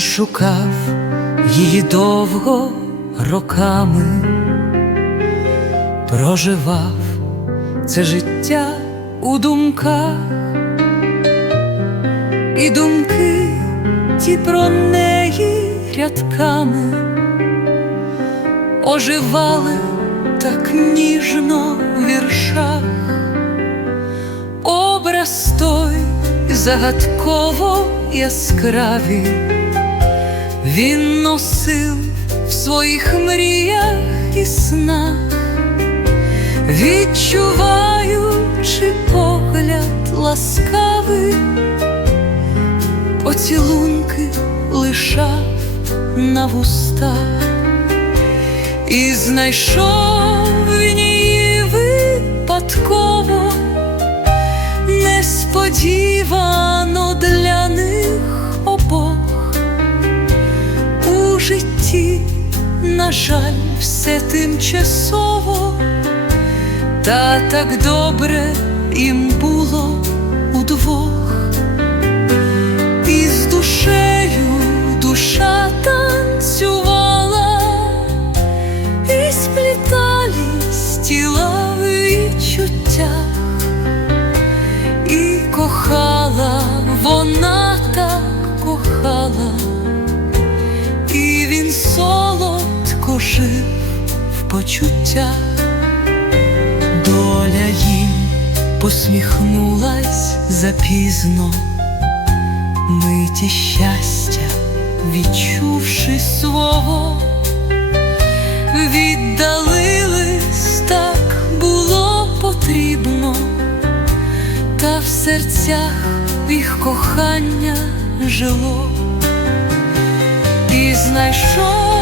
шукав її довго роками, проживав це життя у думках, і думки ті про неї рядками оживали так ніжно в віршах, образ той загадково яскравий, він носив в своїх мріях і снах, відчуваючи погляд ласкавий, поцілунки лишав на вустах, і знайшов він її випадково несподівано для них житті, на жаль, все тимчасово, та так добре їм було удвох, і з душею душа танцювала, і сплітались тіла в відчуттях. І кохала, вона так кохала, жив в почуттях, доля їм посміхнулась запізно, миті щастя, відчувши свого, віддалились, так було потрібно. Та в серцях їх кохання жило, і знайшов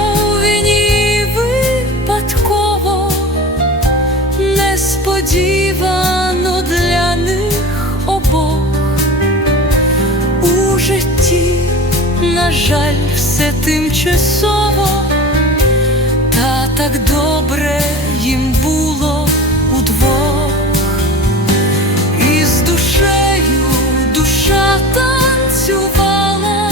жаль, все тимчасово, та так добре їм було удвох. І з душею душа танцювала,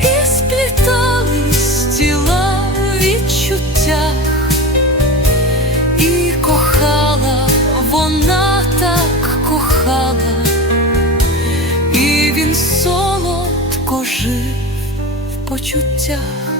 і сплітались тіла в відчуттях, і кохала, вона так кохала, і він солодко жив в почуттях.